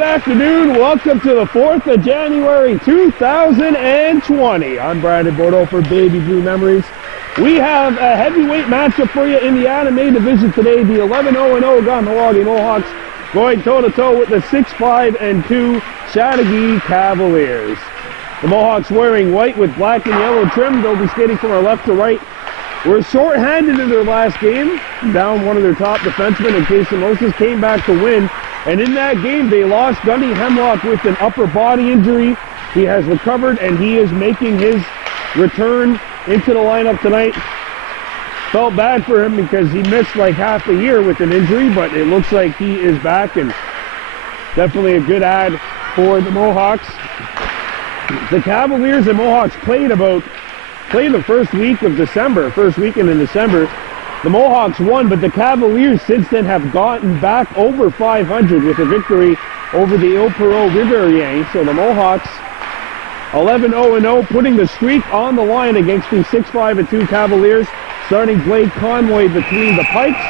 Good afternoon. Welcome to the 4th of January, 2020. I'm Brandon Bordeaux for Baby Blue Memories. We have a heavyweight matchup for you in the Anime Division today. The 11-0-0 Kahnawake Mohawks going toe-to-toe with the 6-5-2 Chateauguay Cavaliers. The Mohawks wearing white with black and yellow trim. They'll be skating from our left to right. We're short-handed in their last game. Down one of their top defensemen in Casey Moses, came back to win. And in that game, they lost Gunny Hemlock with an upper body injury. He has recovered, and he is making his return into the lineup tonight. Felt bad for him because he missed like half a year with an injury, but it looks like he is back, and definitely a good add for the Mohawks. The Cavaliers and Mohawks played the first week of December, first weekend in December. The Mohawks won, but the Cavaliers since then have gotten back over 500 with a victory over the Il-Perot Riviere. So the Mohawks 11-0-0, putting the streak on the line against the 6-5-2 Cavaliers, starting Blake Conway between the pikes.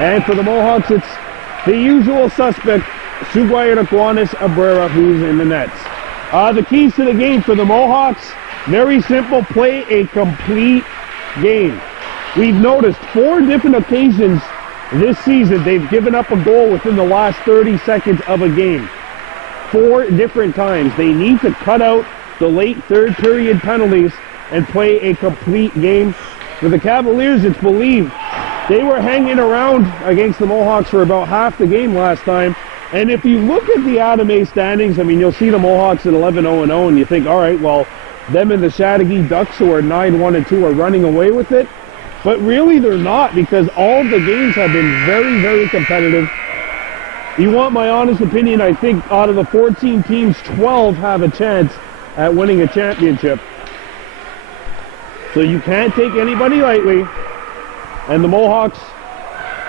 And for the Mohawks, it's the usual suspect, Suguayraquanis Abrera, who's in the nets. The keys to the game for the Mohawks, very simple: play a complete game. We've noticed 4 different occasions this season they've given up a goal within the last 30 seconds of a game. 4 different times. They need to cut out the late third period penalties and play a complete game. For the Cavaliers, it's believed they were hanging around against the Mohawks for about half the game last time. And if you look at the Anime standings, I mean, you'll see the Mohawks at 11-0-0, and you think, all right, well, them and the Chateauguay Ducks, who are 9-1-2, are running away with it. But really they're not, because all of the games have been very, very competitive. You want my honest opinion, I think out of the 14 teams, 12 have a chance at winning a championship. So you can't take anybody lightly. And the Mohawks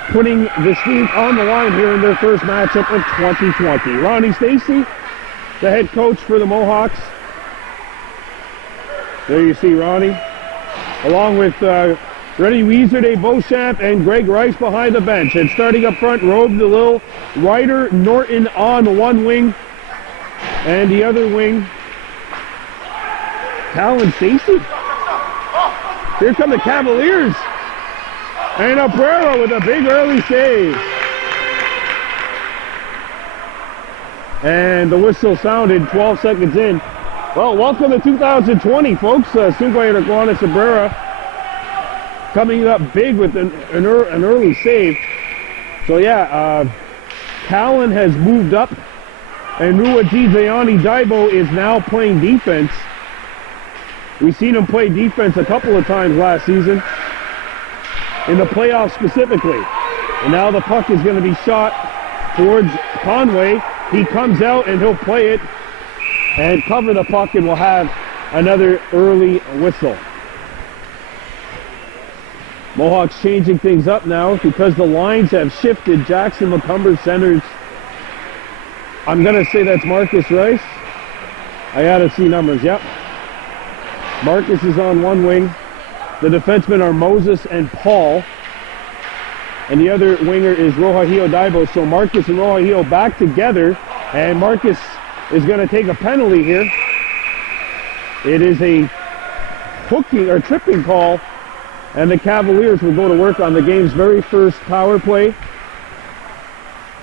putting the streak on the line here in their first matchup of 2020. Ronnie Stacy, the head coach for the Mohawks. There you see Ronnie, along with Rennie Weezer, Dave Beauchamp, and Greg Rice behind the bench. And starting up front, Robe DeLille, Ryder Norton on one wing, and the other wing, Callan Stacy. Here come the Cavaliers. And Abrera with a big early save. And the whistle sounded 12 seconds in. Well, welcome to 2020, folks. Suguayraquanis Abrera coming up big with an early save. So yeah, Callan has moved up, and Ruaji Zayani Daibo is now playing defense. We've seen him play defense a couple of times last season, in the playoffs specifically. And now the puck is going to be shot towards Conway. He comes out and he'll play it and cover the puck, and we'll have another early whistle. Mohawks changing things up now because the lines have shifted. Jackson McCumber centers. I'm going to say that's Marcus Rice. I got to see numbers, yep. Marcus is on one wing. The defensemen are Moses and Paul. And the other winger is Rohahio Daibo. So Marcus and Rohahio back together. And Marcus is going to take a penalty here. It is a hooking or tripping call. And the Cavaliers will go to work on the game's very first power play.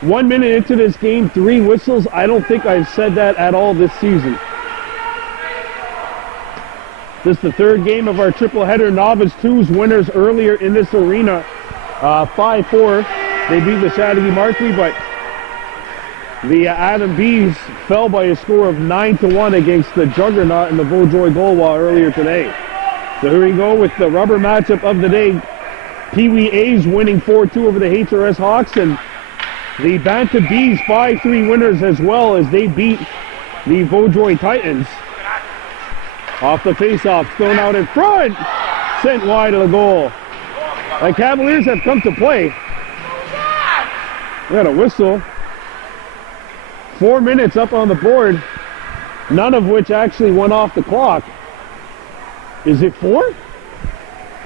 1 minute into this game, 3 whistles. I don't think I've said that at all this season. This is the third game of our triple header. Novice 2's winners earlier in this arena. 5-4. They beat the Chateauguay Marquis, but the Adam Bees fell by a score of 9-1 against the Juggernaut in the Beaujoy Gaulois earlier today. So here we go with the rubber matchup of the day. Pee Wee A's winning 4-2 over the HRS Hawks, and the Banta Bees 5-3 winners as well as they beat the Beaujoy Titans. Off the face-off, thrown out in front, sent wide of the goal. The Cavaliers have come to play. We got a whistle. 4 minutes up on the board, none of which actually went off the clock. Is it 4?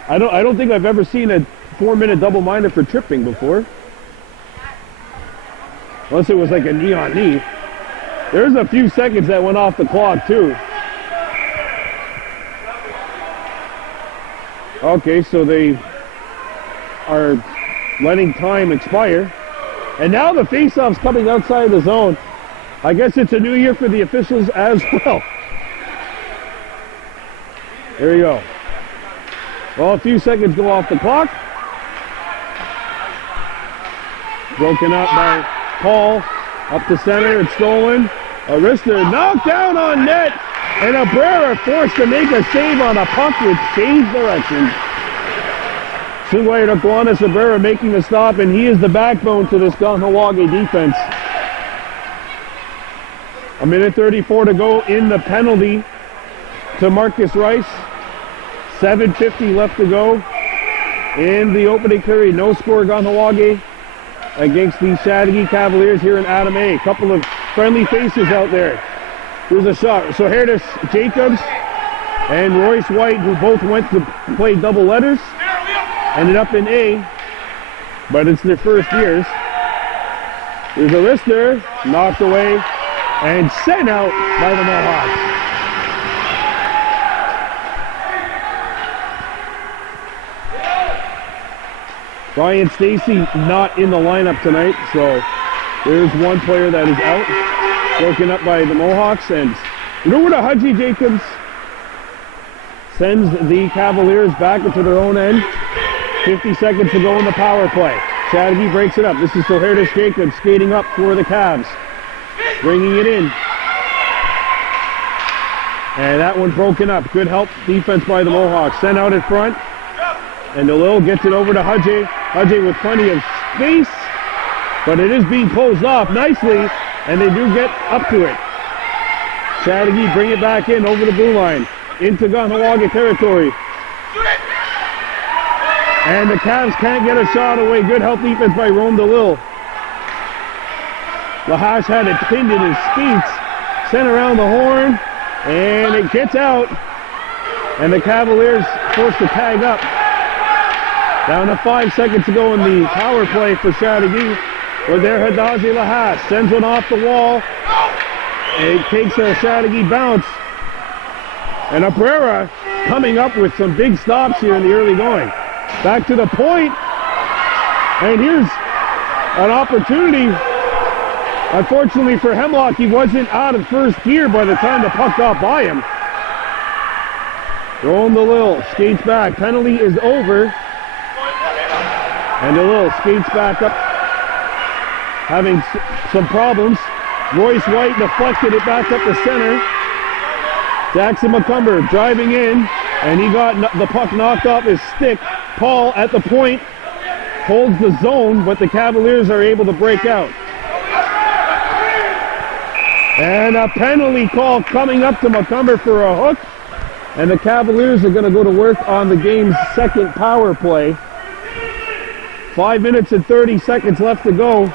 I don't think I've ever seen a 4-minute double-minor for tripping before. Unless it was like a knee on knee. There's a few seconds that went off the clock too. Okay, so they are letting time expire. And now the face-off's coming outside the zone. I guess it's a new year for the officials as well. There you go. Well, a few seconds go off the clock. Broken up by Paul. Up the center, it's stolen. A wrister knocked down on net. And Abrera forced to make a save on a puck which changed direction. Chateauguay to Gowanus Abrera making the stop, and he is the backbone to this Kahnawake defense. A minute 34 to go in the penalty to Marcus Rice. 7:50 left to go in the opening period. No score Kahnawake against the Chateauguay Cavaliers here in Adam A. A couple of friendly faces out there. Here's a shot. So here it is, Jacobs and Royce White, who both went to play double letters, ended up in A, but it's their first years. Here's a wrister, knocked away, and sent out by the Mohawks. Brian Stacy not in the lineup tonight, so there's one player that is out. Broken up by the Mohawks, and over to Hudgie. Jacobs sends the Cavaliers back into their own end. 50 seconds to go in the power play. Chateauguay breaks it up. This is Sohertis Jacobs skating up for the Cavs. Bringing it in. And that one broken up. Good help defense by the Mohawks. Sent out in front. And DeLille gets it over to Hudgie. Hudgie with plenty of space, but it is being closed off nicely. And they do get up to it. Chateauguay bring it back in over the blue line. Into Kahnawake territory. And the Cavs can't get a shot away. Good help defense by Rome DeLille. Lahash had it pinned in his skates. Sent around the horn. And it gets out. And the Cavaliers forced to tag up. Down to 5 seconds to go in the power play for Chateauguay. With their Hadazi Lahash, sends one off the wall. It takes a Chateauguay bounce. And Abrera coming up with some big stops here in the early going. Back to the point. And here's an opportunity. Unfortunately for Hemlock, he wasn't out of first gear by the time the puck got by him. Roland DeLille skates back. Penalty is over. And DeLille skates back up, having some problems. Royce White deflected it back up the center. Jackson McCumber driving in, and he got the puck knocked off his stick. Paul at the point holds the zone, but the Cavaliers are able to break out. And a penalty call coming up to McCumber for a hook. And the Cavaliers are going to go to work on the game's second power play. 5 minutes and 30 seconds left to go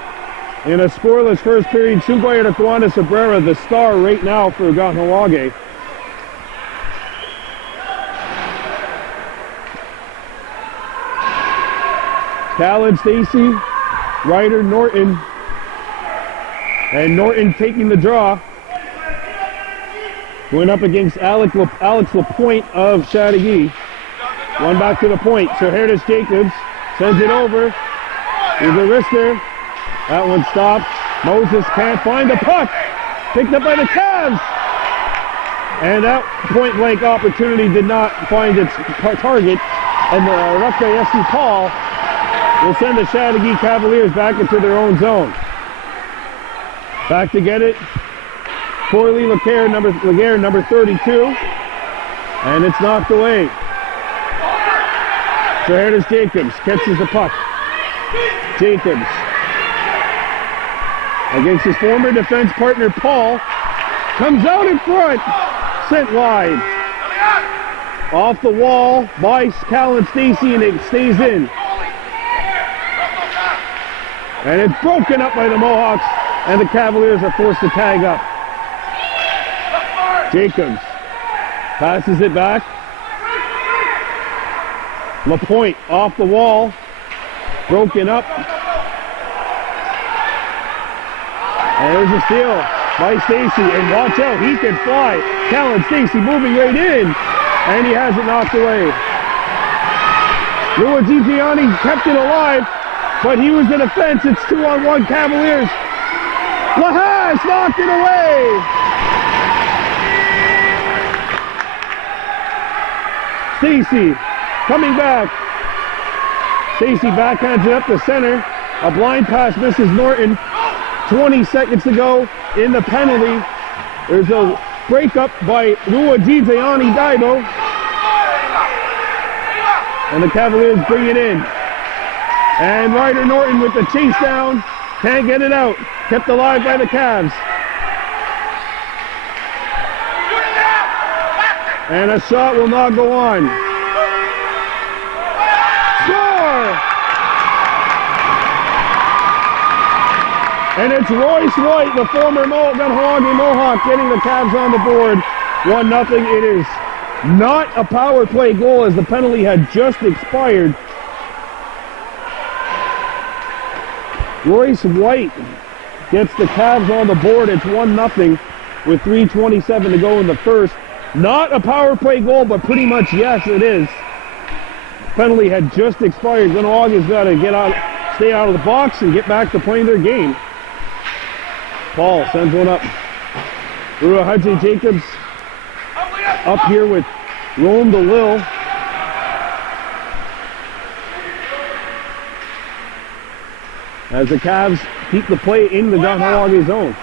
in a scoreless first period. Chateauguay to Gowanus Abrera, the star right now for Kahnawake. Callan Stacy, Ryder Norton, and Norton taking the draw. Going up against Alex Lapointe of Chateauguay. One back to the point. So Sohertis Jacobs sends it over. Here's a wrister. That one stopped. Moses can't find the puck. Picked up by the Cavs. And that point blank opportunity did not find its target. And the Rutgers Paul will send the Chateauguay Cavaliers back into their own zone. Back to get it. Corley Laguerre, number 32. And it's knocked away. So here it is, Jacobs catches the puck. Jacobs against his former defense partner Paul. Comes out in front. Sent wide. Off the wall by Callan Stacy, and it stays in. And it's broken up by the Mohawks, and the Cavaliers are forced to tag up. Jacobs passes it back. Lapointe off the wall. Broken up. And there's a steal. by Stacy, and watch out, he can fly. Callan Stacy moving right in, and he has it knocked away. Lua Gigiani kept it alive, but he was in a fence. It's 2-on-1 Cavaliers. LaHash knocked it away. Stacy coming back. Stacy backhands it up the center. A blind pass misses Norton. 20 seconds to go in the penalty. There's a breakup by Lua Gigiani Daibo. And the Cavaliers bring it in. And Ryder Norton with the chase down. Can't get it out. Kept alive by the Cavs. And a shot will not go on. Score! And it's Royce White, the former Kahnawake Mohawk, getting the Cavs on the board. 1-0. It is not a power play goal as the penalty had just expired. Royce White gets the Cavs on the board. It's 1-0 with 3:27 to go in the first. Not a power play goal, but pretty much yes, it is. Penalty had just expired. Kahnawake's got to get out, stay out of the box and get back to playing their game. Paul sends one up. Ruahaji Jacobs up here with Rome DeLille. As the Cavs keep the play in the Kahnawake zone.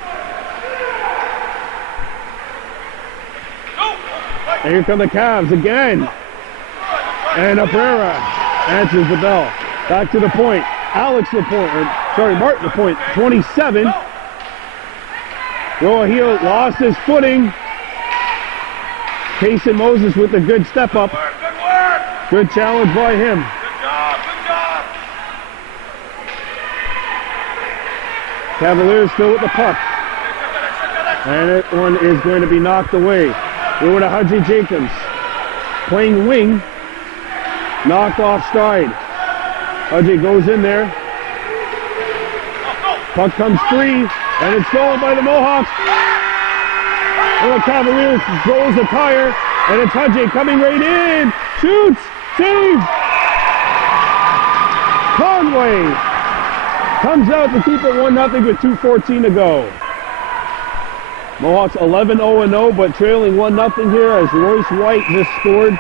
And here come the Cavs again. And Abrera answers the bell. Back to the point. Alex Lapointe, Martin Lapointe, 27. Roahio lost his footing. Payson Moses with a good step up. Good challenge by him. Good job. Cavaliers still with the puck. And that one is going to be knocked away. Ruahaji Jacobs playing wing. Knocked off stride. Haji goes in there. Puck comes free, and it's stolen by the Mohawks. And the Cavaliers goes a tire, and it's Haji coming right in. Shoots, saves. Conway comes out to keep it 1-0 with 2:14 to go. Mohawks 11-0-0, but trailing 1-0 here as Royce White just scored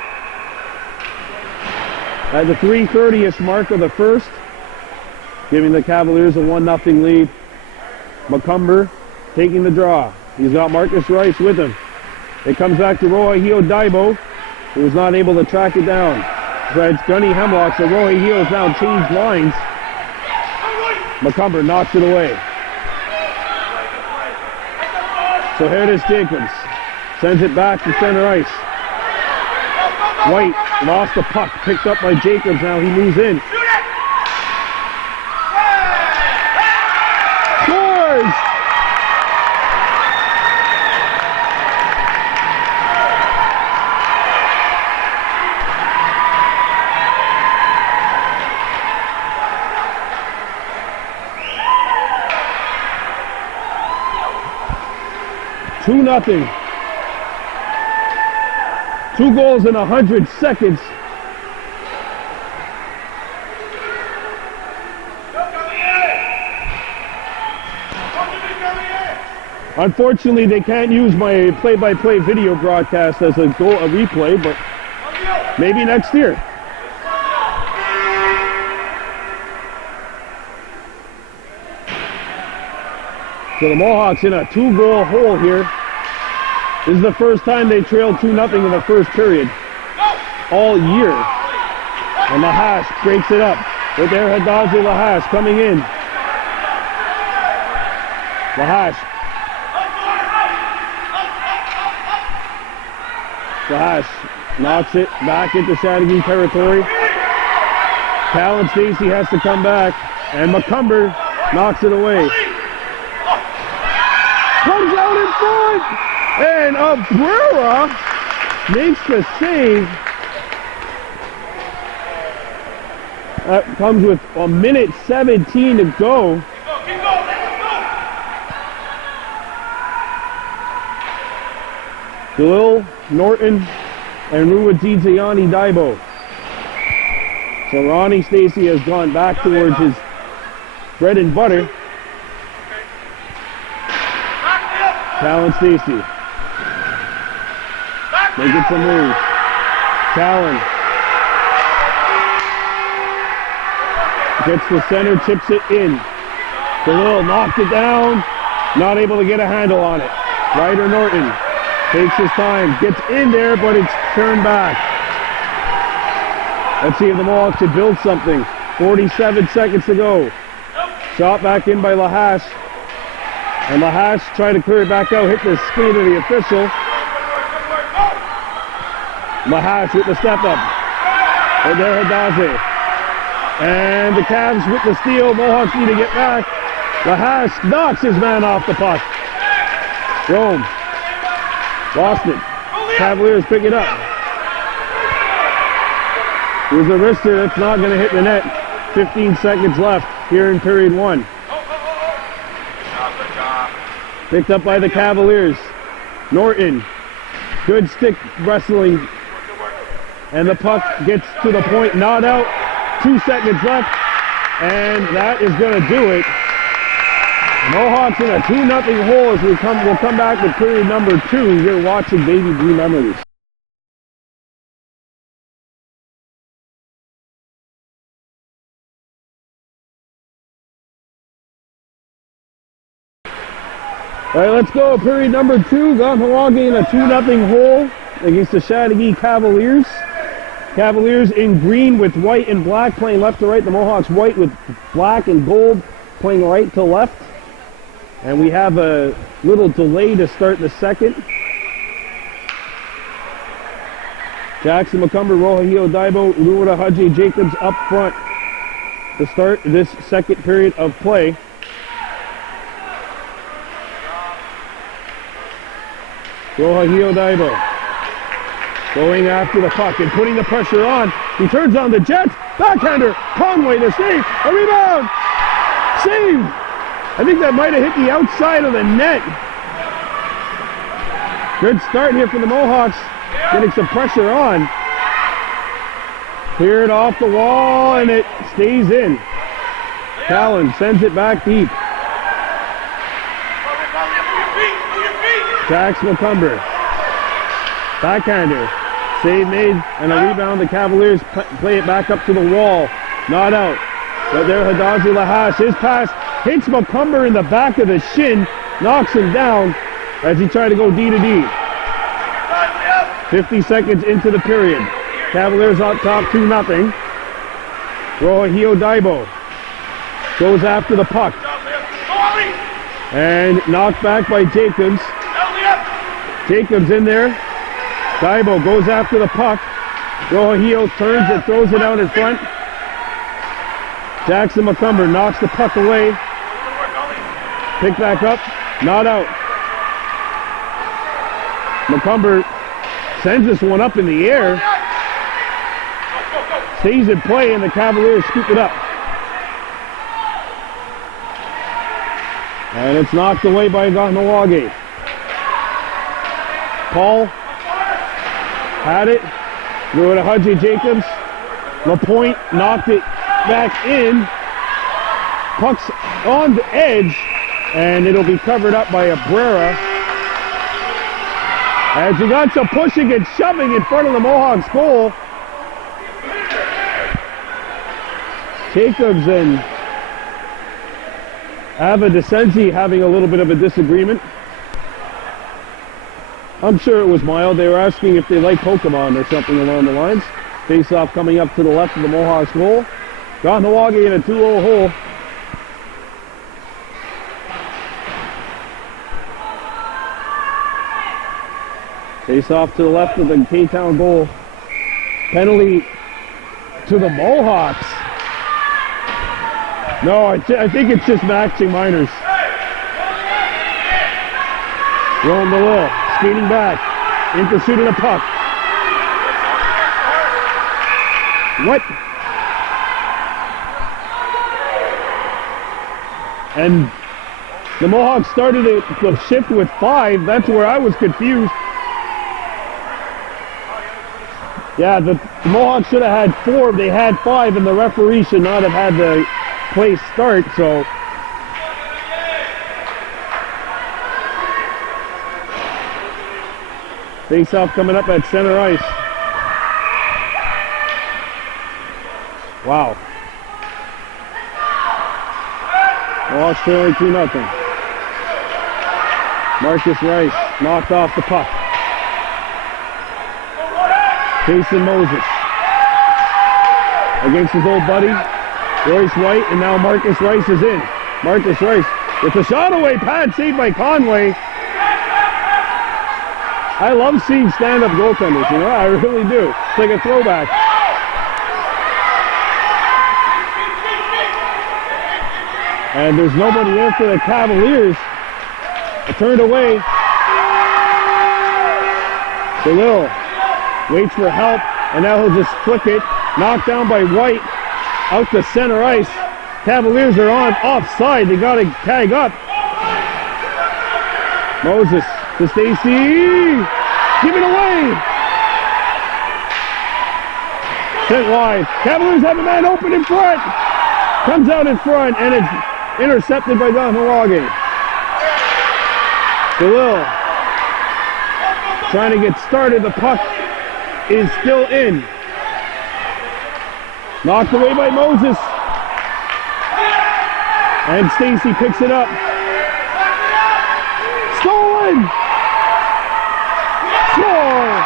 at the 3:30-ish mark of the first, giving the Cavaliers a 1-0 lead. McCumber taking the draw. He's got Marcus Rice with him. It comes back to Roahio Daibo, who was not able to track it down. So it's Gunny Hemlock, so Roahio has now changed lines. McCumber knocks it away. So here it is, Jacobs. Sends it back to center ice. White lost the puck, picked up by Jacobs. Now he moves in. Scores! Two nothing. 2 goals in 100 seconds. Unfortunately, they can't use my play-by-play video broadcast as a replay, but maybe next year. So the Mohawks in a 2-goal hole here. This is the first time they trailed 2-0 in the first period all year. And LaHash breaks it up with their Hadazi LaHash coming in. LaHash knocks it back into Chateauguay territory. Callan Stacy has to come back, and McCumber knocks it away. Comes out in front! And Abrera makes the save. That comes with 1:17 to go. Galil, Norton, and Ruwadzizayani Daibo. So Ronnie Stacy has gone back towards his bread and butter. Talon Stacy. Making some moves. Talon. Gets the center, chips it in. Galil knocked it down. Not able to get a handle on it. Ryder Norton takes his time. Gets in there, but it's turned back. Let's see if the Mohawks can build something. 47 seconds to go. Shot back in by Lahash. And Lahash tried to clear it back out, hit the skate of the official. Lahash with the step up. Odair Hadaze. And the Cavs with the steal. Mohawks need to get back. Lahash knocks his man off the puck. Rome. Lost it. Cavaliers pick it up. Here's a wrister that's not going to hit the net. 15 seconds left here in period 1. Picked up by the Cavaliers. Norton. Good stick wrestling. And the puck gets to the point. Not out. 2 seconds left. And that is going to do it. Mohawks in a 2-0 hole as we'll come back with period number 2. You're watching Baby Blue Memories. All right, let's go. Period number 2. Kahnawake in a 2-0 hole against the Chateauguay Cavaliers. Cavaliers in green with white and black playing left to right. The Mohawks white with black and gold playing right to left. And we have a little delay to start the second. Jackson McCumber, Rohahio Daibo, Luwada Haji Jacobs up front to start this second period of play. Rohahio Daibo going after the puck and putting the pressure on. He turns on the Jets. Backhander. Conway to save. A rebound. Save. I think that might have hit the outside of the net. Good start here for the Mohawks. Getting some pressure on. Cleared off the wall and it stays in. Talon sends it back deep. Jax McCumber. Backhander. Save made and a rebound. The Cavaliers play it back up to the wall. Not out. But there Hadazi Lahash. His pass hits McCumber in the back of the shin. Knocks him down as he tried to go D to D. 50 seconds into the period. Cavaliers up top 2-0. Rohahio Daibo goes after the puck. And knocked back by Jacobs. Jacobs in there. Daibo goes after the puck. Rohahio turns and throws it out in front. Jackson McCumber knocks the puck away. Pick back up. Not out. McCumber sends this one up in the air. Stays in play and the Cavaliers scoop it up. And it's knocked away by Kahnawake. Paul had it. Threw it to Haji Jacobs. LaPointe knocked it back in. Puck's on the edge. And it'll be covered up by Abrera. As he got some pushing and shoving in front of the Mohawks goal. Jacobs and Ava DeCenzi having a little bit of a disagreement. I'm sure it was mild. They were asking if they like Pokemon or something along the lines. Face-off coming up to the left of the Mohawks goal. Kahnawake in a 2-0 hole. Face-off to the left of the K-Town goal. Penalty to the Mohawks. No, I think it's just matching minors. Rolling the wall, skating back, in pursuit of the puck. What? And the Mohawks started the shift with 5. That's where I was confused. Yeah, the Mohawks should have had 4. They had 5, and the referee should not have had the play start, so. Face-off coming up at center ice. Wow. Mohawks trailing 2-0. Marcus Rice knocked off the puck. Jason Moses against his old buddy, Royce White, and now Marcus Rice is in. Marcus Rice with the shot away, pad saved by Conway. I love seeing stand-up goaltenders, you know, I really do. It's like a throwback. And there's nobody there for the Cavaliers. Turned away. DeLille waits for help, and now he'll just flick it. Knocked down by White, out to center ice. Cavaliers are on offside. They got to tag up. Moses to Stacy. Give it away. Sent wide. Cavaliers have a man open in front. Comes out in front, and it's intercepted by Kahnawake. DeLille trying to get started. The puck is still in. Knocked away by Moses. And Stacy picks it up. Stolen! Score!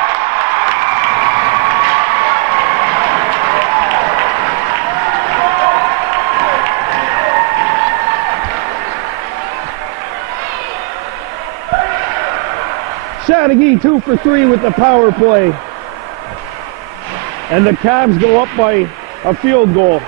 Chateauguay 2 for 3 with the power play. And the Cavs go up by a field goal.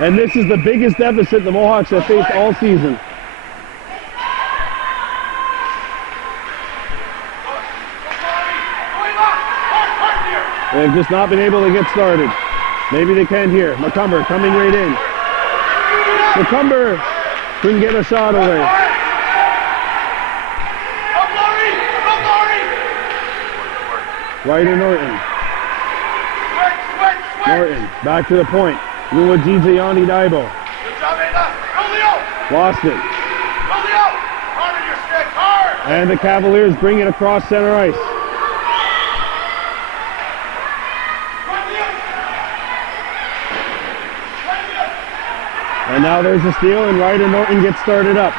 And this is the biggest deficit the Mohawks have faced all season. They've just not been able to get started. Maybe they can here. McCumber coming right in. McCumber couldn't get a shot away. Ryder Norton. Norton back to the point. Lua Yanni Daibo. Lost it. And the Cavaliers bring it across center ice. And now there's a steal, and Ryder Norton gets started up.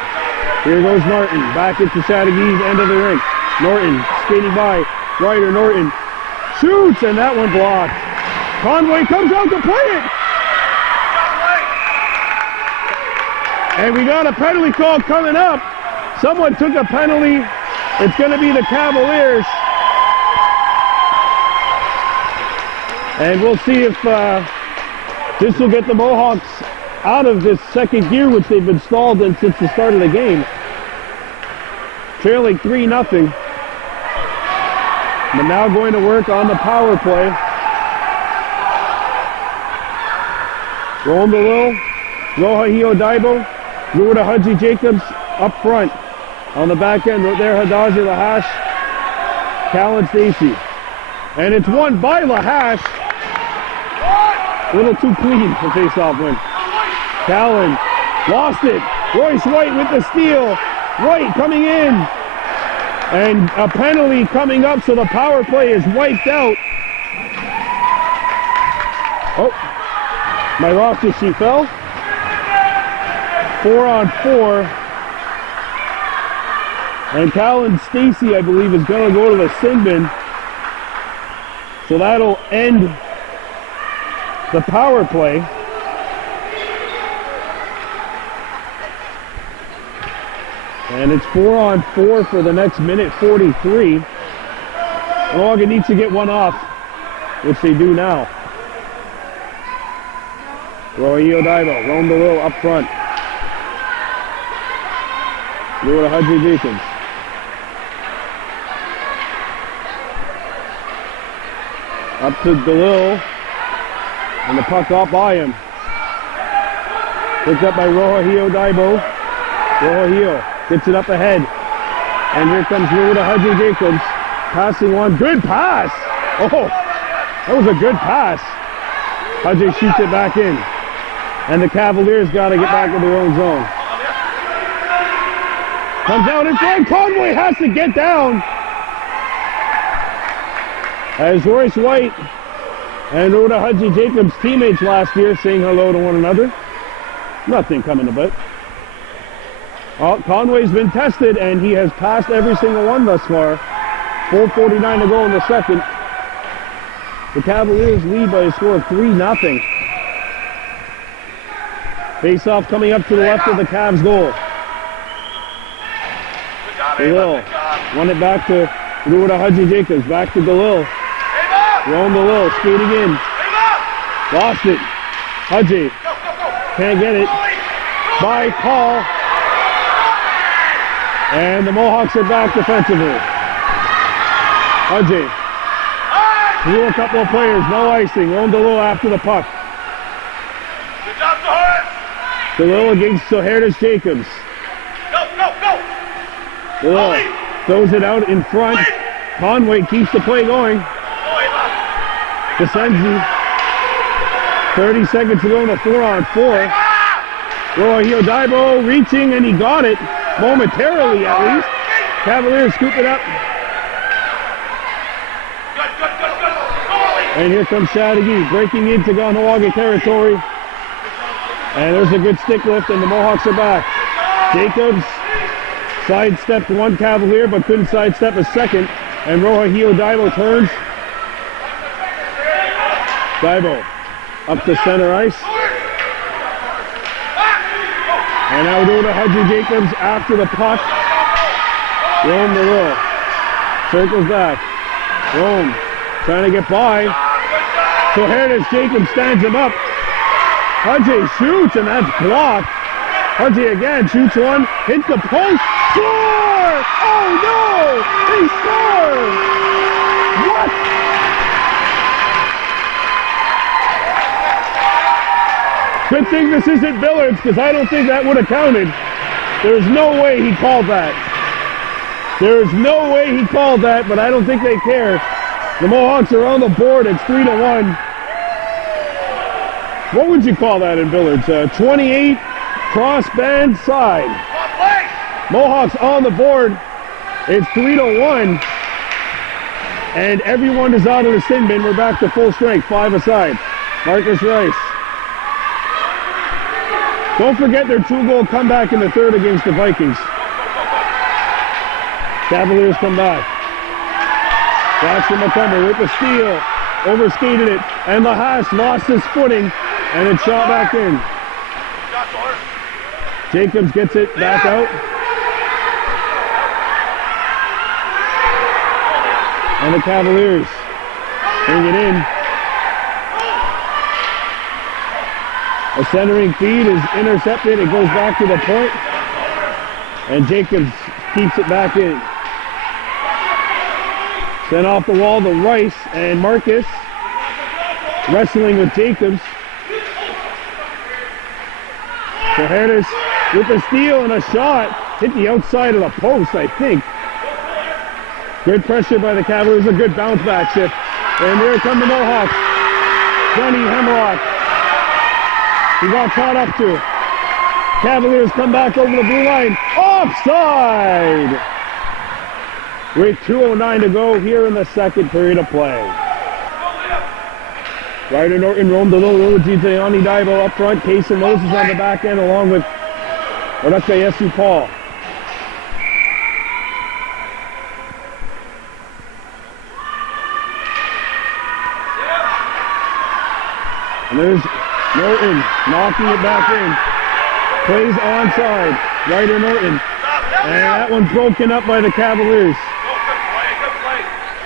Here goes Norton, back into Chateaugay's end of the rink. Norton skating by. Ryder Norton shoots, and that one blocked. Conway comes out to play it. And we got a penalty call coming up. Someone took a penalty. It's going to be the Cavaliers. And we'll see if this will get the Mohawks out of this second gear, which they've been stalled in since the start of the game. Trailing 3-0. But now going to work on the power play. Rolling below. Rohahio Daibo. Lua Hudgy Jacobs up front. On the back end, there Hadazi Lahash. Callan Stacy. And it's won by Lahash. A little too clean for face-off win. Callan lost it. Royce White with the steal. White coming in. And a penalty coming up, so the power play is wiped out. Oh, my roster sheet fell. 4-on-4. And Callan Stacy, I believe, is going to go to the sin bin. So that'll end the power play. And it's 4-on-4 for the next minute 43. Mohawk needs to get one off, which they do now. Rohio Daibo, Rome below up front. Lua Hudgy Jacobs. Up to DeLille. And the puck off by him. Picked up by Rohio Daibo. Rohio Gets it up ahead. And here comes Rhoda Hudgy Jacobs. Passing one. Good pass! Oh, that was a good pass. Hudgy shoots it back in. And the Cavaliers got to get back in their own zone. Comes down in front. Conway has to get down. As Royce White and Rhoda Hudgy Jacobs, teammates last year, saying hello to one another. Nothing coming of it. Well, Conway's been tested, and he has passed every single one thus far. 4:49 to go in the second. The Cavaliers lead by a score of 3-0. Face-off coming up to the left of the Cavs' goal. Galil won it back to Rhoda Hudgy Jacobs. Back to Galil. Roam Galil skating in. Lost it. Hudgy can't get it. By Paul. And the Mohawks are back defensively. Hudgy. Through a couple of players. No icing. Roam Galil after the puck. Galil against Sohertis Jacobs. Galil throws it out in front. Conway keeps the play going. Desenzi. 30 seconds to go in the 4-on-4. Roy Hiodaibo reaching, and he got it. Momentarily, at least. Cavaliers scoop it up. And here comes Chateauguay breaking into Kahnawake territory. And there's a good stick lift, and the Mohawks are back. Jacobs sidestepped one Cavalier, but couldn't sidestep a second. And Roy Hiodaibo turns. Daibo up to center ice. And now Rhoda Hudgy Jacobs after the puck. Rome the roll. Circles back. Rome trying to get by. Sohertis Jacobs stands him up. Hudgy shoots, and that's blocked. Hudgy again shoots one. Hits the post. Score! Oh no! He scored! What? Good thing this isn't Billards, because I don't think that would have counted. There's no way he called that. There's no way he called that, but I don't think they care. The Mohawks are on the board. It's 3-1. What would you call that in Billards? 28 cross-band side. Mohawks on the board. It's 3-1. And everyone is out of the sin bin. We're back to full strength. 5 aside. Marcus Rice. Don't forget their 2-goal comeback in the third against the Vikings. Cavaliers come back. Braxton McCumber with the steal. Overskated it. And Lahash lost his footing. And it's shot back in. Jacobs gets it back out. And the Cavaliers bring it in. A centering feed is intercepted. It goes back to the point. And Jacobs keeps it back in. Sent off the wall to Rice, and Marcus wrestling with Jacobs. Sohertis with a steal and a shot. Hit the outside of the post, I think. Good pressure by the Cavaliers. A good bounce back shift. And here come the Mohawks. Johnny Hemlock. He got caught up to. Cavaliers come back over the blue line. Offside! With 2:09 to go here in the second period of play. Ryder Norton roamed a little over to Gianni Daibo up front. Casey Moses on the back end along with Oraka Yesu Paul. And there's Norton knocking it back in. Plays onside. Ryder Norton. And that one's broken up by the Cavaliers.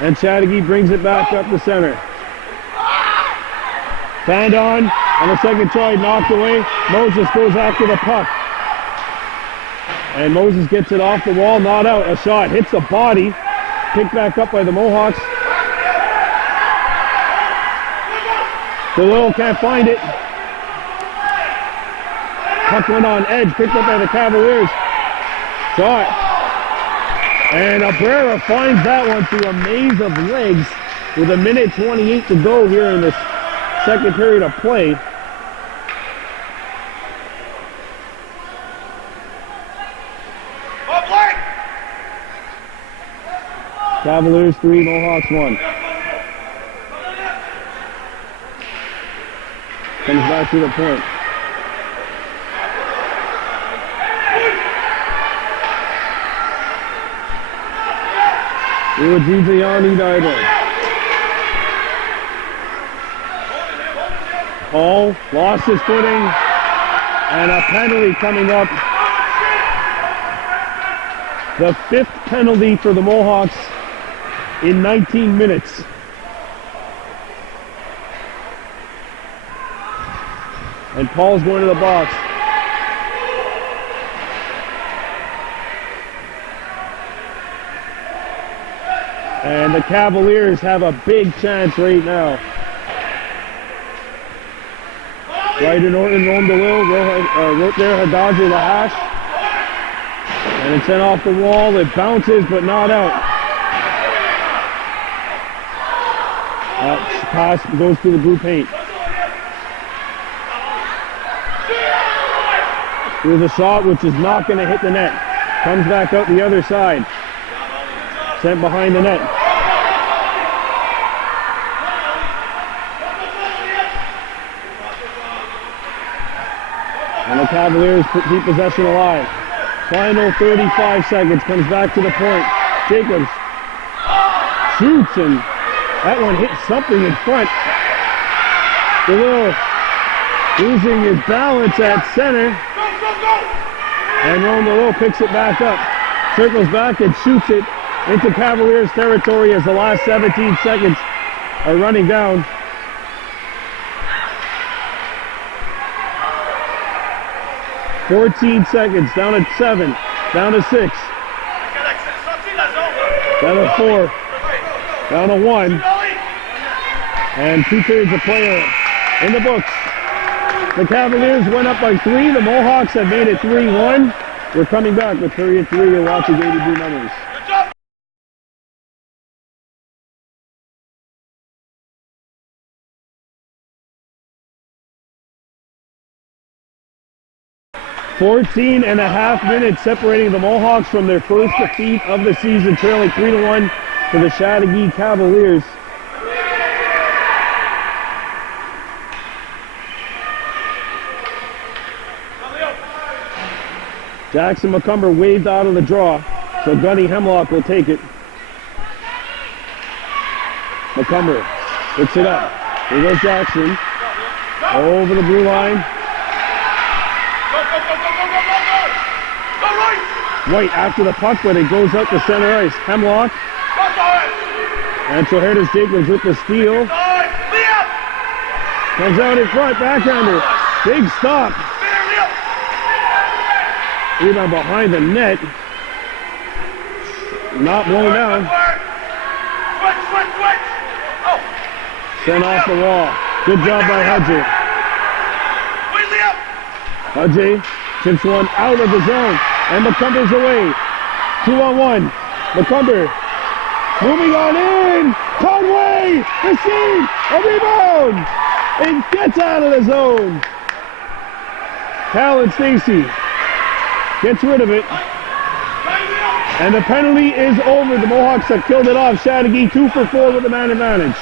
And Chateauguay brings it back up the center. Fanned on the second try, knocked away. Moses goes after the puck. And Moses gets it off the wall, not out. A shot hits the body. Picked back up by the Mohawks. Galil can't find it. Puck went on edge, picked up by the Cavaliers. Shot. And Abrera finds that one through a maze of legs with 1:28 to go here in this second period of play. Cavaliers 3, Mohawks 1. Comes back to the point. Iwajiziani Daido. Paul lost his footing, and a penalty coming up. The 5th penalty for the Mohawks in 19 minutes. And Paul's going to the box. And the Cavaliers have a big chance right now. Ryder Norton roamed a little, wrote there Hadaji Lahash. And it's sent off the wall. It bounces, but not out. Pass goes to the blue paint. Here's a shot which is not going to hit the net. Comes back out the other side. Sent behind the net. And the Cavaliers keep possession alive. Final 35 seconds. Comes back to the point. Jacobs shoots, and that one hits something in front. DeLille losing his balance at center. And Ron DeLille picks it back up. Circles back and shoots it into Cavaliers territory as the last 17 seconds are running down. "14 seconds, down at 7, down to 6, down to 4, down to 1, and 2 periods of play in the books. The Cavaliers went up by 3. The Mohawks have made it 3-1. We're coming back with period 3 and watching Baby Blue Memories. 14 and a half minutes separating the Mohawks from their first defeat of the season, trailing 3-1 to the Chateauguay Cavaliers. Jackson McCumber waved out of the draw, so Gunny Hemlock will take it. McCumber picks it up. Here goes Jackson. Over the blue line. White after the puck, but it goes up to center ice. Hemlock. And so here is Jacobs with the steal. Comes out in front, backhander. Big stop. Rebound behind the net. Not blown down. Sent off the wall. Good job by Hudgy. Hudgy chips one out of the zone. And McCumber's away. 2-on-1. McCumber moving on in. Conway receive a rebound. And gets out of the zone. Callan Stacy gets rid of it. And the penalty is over. The Mohawks have killed it off. Chateauguay 2 for 4 with the man advantage.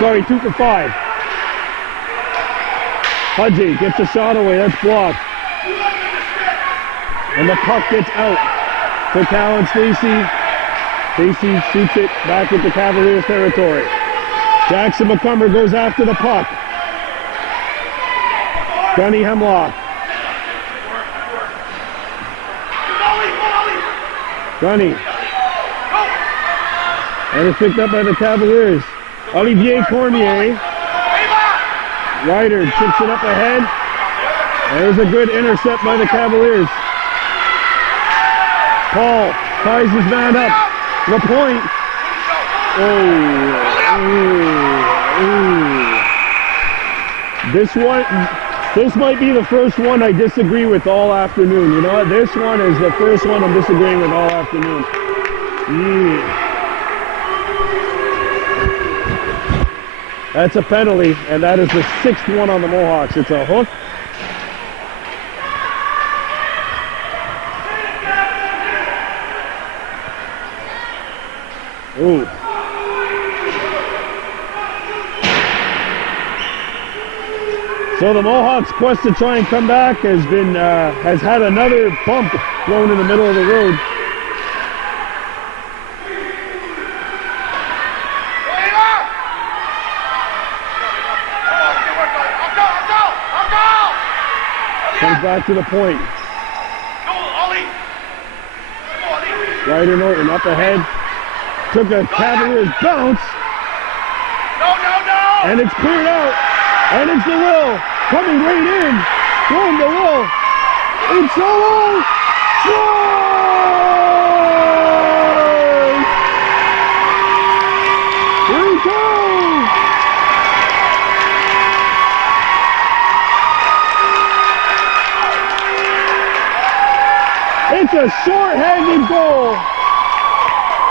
Sorry, 2 for 5. Hudgy gets a shot away. That's blocked. And the puck gets out to Callan Stacy. Stacy shoots it back into Cavaliers territory. Jackson McCumber goes after the puck. Gunny Hemlock. Gunny. And it's picked up by the Cavaliers. Olivier Cormier. Ryder chips it up ahead. There's a good intercept by the Cavaliers. Paul ties his man up. The point. This one, This might be the first one I disagree with all afternoon. You know what? This one is the first one I'm disagreeing with all afternoon. Yeah. That's a penalty, and that is the 6th one on the Mohawks. It's a hook. Ooh. So the Mohawks' quest to try and come back has had another bump thrown in the middle of the road. Comes back to the point. Ryder Norton up ahead. Took a Cavaliers bounce. And it's cleared out. And it's the Will coming right in. Going the Will. It's solo. Scores! Here he goes. It's a short-handed goal.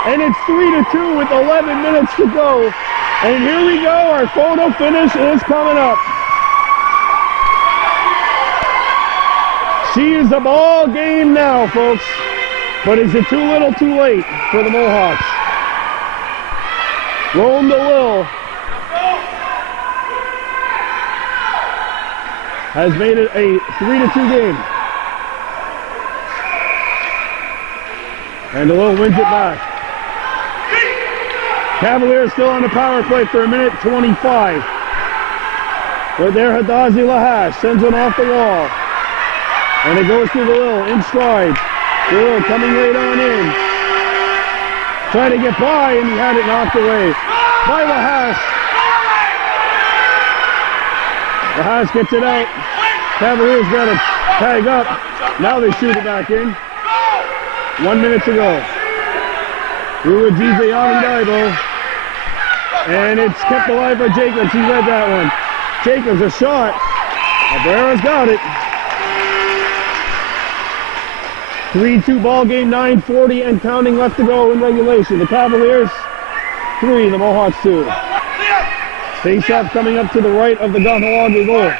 And it's 3-2 with 11 minutes to go. And here we go, our photo finish is coming up. She is the ball game now, folks. But is it too little too late for the Mohawks? Rome the Will has made it a 3-2 game. And the Will wins it back. Cavaliers still on the power play for 1:25. But there, Hadazi Lahash sends one off the wall. And it goes to the Will in stride. The Will coming right on in. Trying to get by, and he had it knocked away by Lahash. Lahash gets it out. Cavaliers got to tag up. Now they shoot it back in. 1 minute to go. Rua Gizayami Daibo. And it's kept alive by Jacobs. He led that one. Jacobs, a shot. Abrera's got it. 3-2 ball game, 9:40 and counting left to go in regulation. The Cavaliers 3, the Mohawks 2. Face-off coming up to the right of the Kahnawake goal.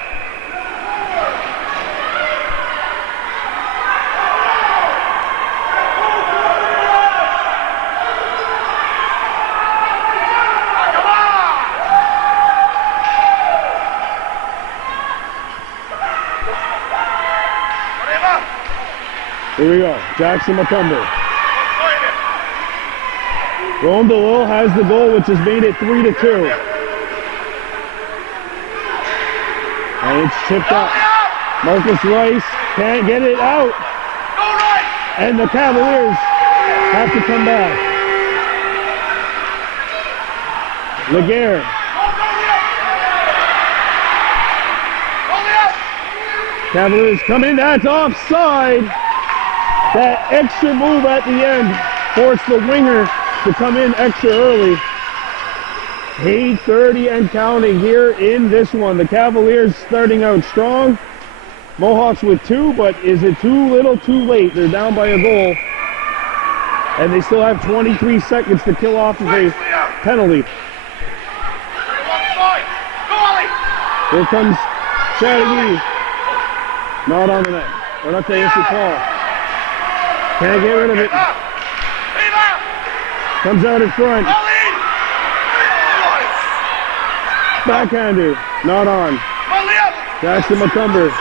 Here we go, Jackson McCumber. Rome DeLille has the goal, which has made it 3-2. And it's tipped up. Marcus Rice can't get it out. And the Cavaliers have to come back. Laguerre. Cavaliers come in, that's offside. That extra move at the end forced the winger to come in extra early. 8:30 and counting here in this one. The Cavaliers starting out strong. Mohawks with 2, but is it too little too late? They're down by a goal. And they still have 23 seconds to kill off of a penalty. Here comes Chateauguay. Not on the net. Or not the issue call. Can't get rid of it. Comes out in front. Backhander. Not on. Jackson McCumber.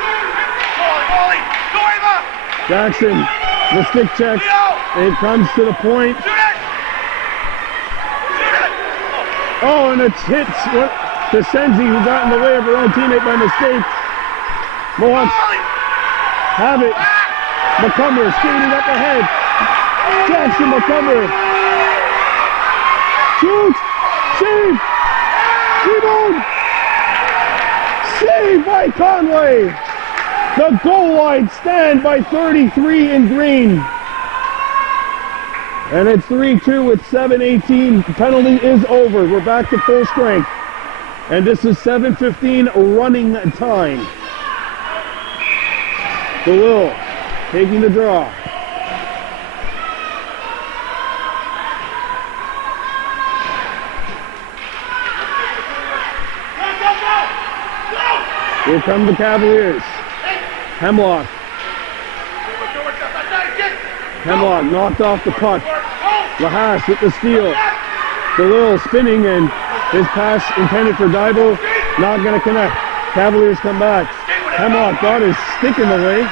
Jackson, the stick check. It comes to the point. Oh, and it's hits to Senzi, who got in the way of her own teammate by mistake. Mohawks have it. McCumber skating up ahead. Jackson McCumber. Shoots. Save. Rebound. Save by Conway. The goal line stand by 33 in green. And it's 3-2 with 7:18. Penalty is over. We're back to full strength. And this is 7:15 running time. Khalil taking the draw. Here come the Cavaliers. Hemlock. Hemlock knocked off the puck. Lahas with the steal. Khalil spinning, and his pass intended for Daibo, not going to connect. Cavaliers come back. Hemlock got his stick in the way.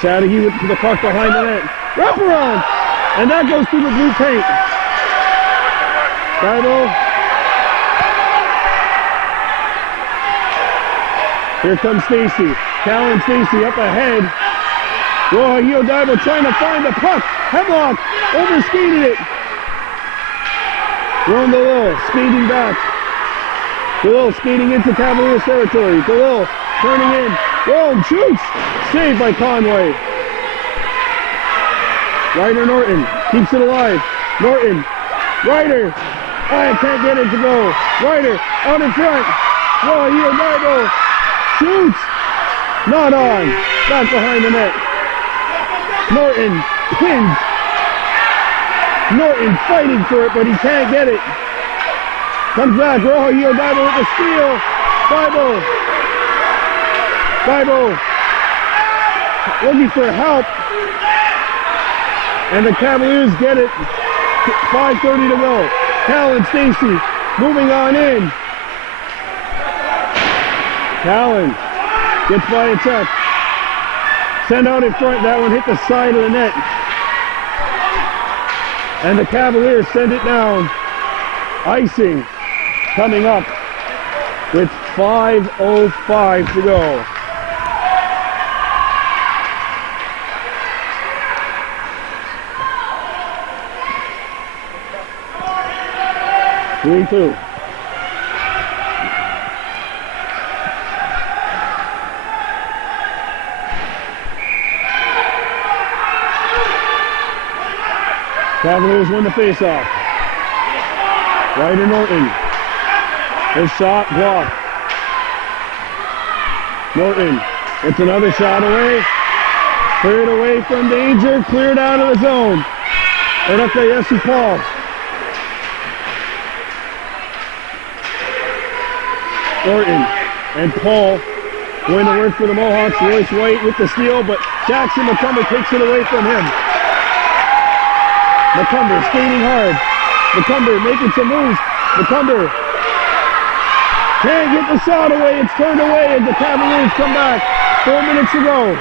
Chateauguay with the puck behind the net. Wraparound! And that goes through the blue paint. Daibo. Here comes Stacy. Cal and Stacy up ahead. Hio Daibo trying to find the puck. Hemlock overskated it. Rondolil skating back. Khalil skating into Cavaliers territory. Khalil turning in. Whoa, shoots! Saved by Conway. Ryder Norton keeps it alive. Norton. Ryder. I can't get it to go. Ryder out in front. Hio Daibo shoots. Not on. Back behind the net. Norton pinned. Norton fighting for it, but he can't get it. Comes back. Hio Daibo with the steal. Daibo looking for help. And the Cavaliers get it. 5:30 to go. Cal and Stacy moving on in. Callan gets by a check. Sent out in front. That one hit the side of the net. And the Cavaliers send it down. Icing coming up with 5:05 to go. Three-two. Cavaliers win the face-off. Ryder Norton. His shot blocked. Norton. It's another shot away. Cleared away from danger. Cleared out of the zone. And up there, Yesu Paul. Norton and Paul going to work for the Mohawks. Royce White with the steal, but Jackson McCumber takes it away from him. McCumber skating hard. McCumber making some moves. McCumber can't get the shot away. It's turned away as the Cavaliers come back. 4 minutes to go.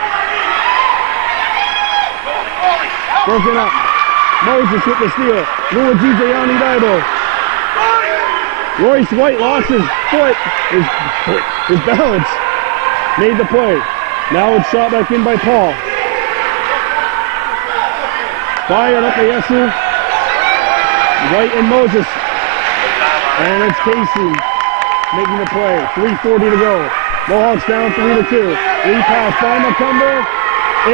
Broken up. Moses with the steal. Luigi Gianni Daibo. Royce White lost his foot, his balance. Made the play. Now it's shot back in by Paul. Fired up by Yesu. White and Moses. And it's Casey making the play. 3:40 to go. Mohawks down 3-2. Pass by McCumber.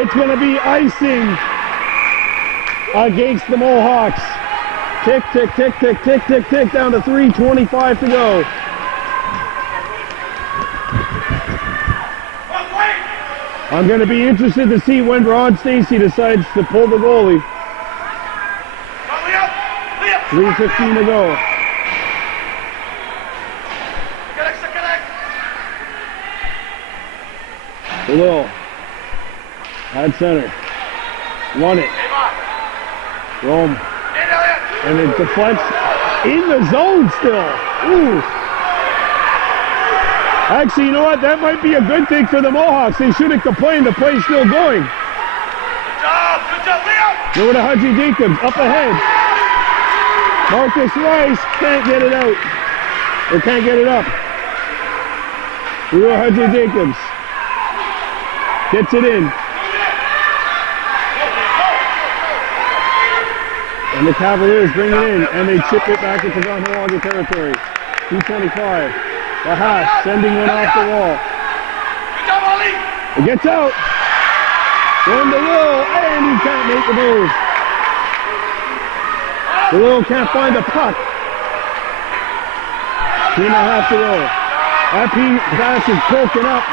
It's going to be icing against the Mohawks. Tick, tick, tick, tick, tick, tick, tick, down to 3:25 to go. I'm going to be interested to see when Ron Stacy decides to pull the goalie. 3:15 to go. Khalil at center. Won it. Rome. And it deflects in the zone still. Ooh. Actually, you know what? That might be a good thing for the Mohawks. They shouldn't complain. The play's still going. Good job, Leo! Go to Hudgy Jacobs up ahead. Marcus Rice can't get it out. Or can't get it up. Leo Hudgy Jacobs gets it in. And the Cavaliers bring it in, and they chip it back into Kahnawake territory. 2:25. The Haas sending one off the wall. Good job, Ali! It gets out. Going to Will, and he can't make the move. The Will can't find the puck. 2.5 to go. That pass is broken up.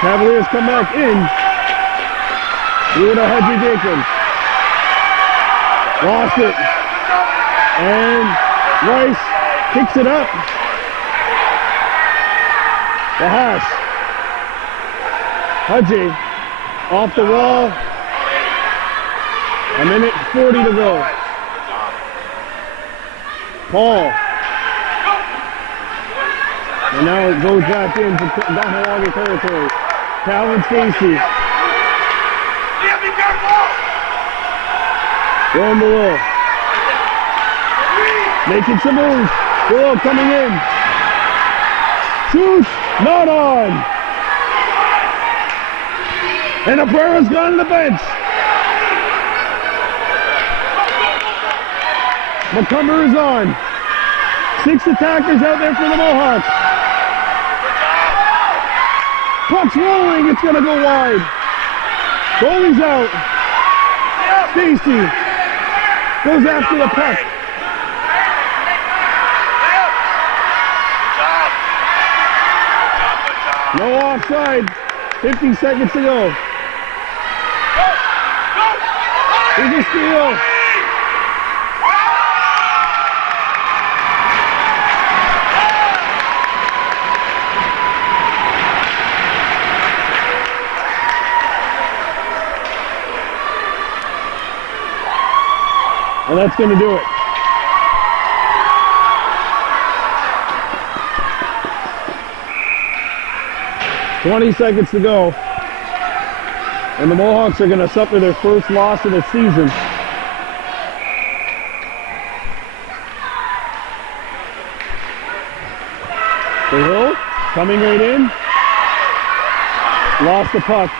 Cavaliers come back in. Rita Hudgy Jenkins. Lost it. And Rice picks it up. The hash. Hudgy off the wall. A minute 40 to go. Paul. And now it goes back into Kahnawake territory. Calvin Stacy. Be careful! Going below. Making some moves. Below coming in. Shoots. Not on. And Abrera's gone to the bench. McCumber is on. 6 attackers out there for the Mohawks. Puck's rolling. It's going to go wide. Goalie's out. Stacy goes after the puck. No offside. 50 seconds to go. Here's a steal. And that's going to do it. $20 seconds to go. And the Mohawks are going to suffer their first loss of the season. The Hill coming right in. Lost the puck.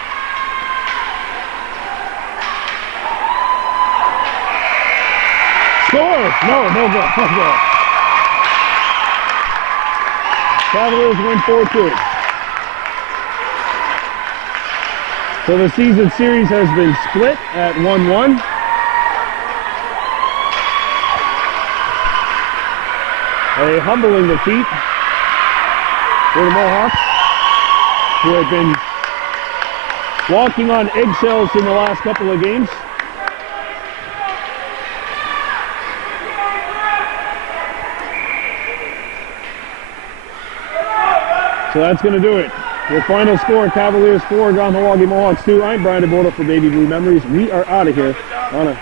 Score! No goal. Cavaliers win 4-2. So the season series has been split at 1-1. A humbling defeat for the Mohawks, who have been walking on eggshells in the last couple of games. So that's going to do it. Your final score, Cavaliers 4, Kahnawake Mohawks 2. I'm Brian DeBoto for Baby Blue Memories. We are out of here on a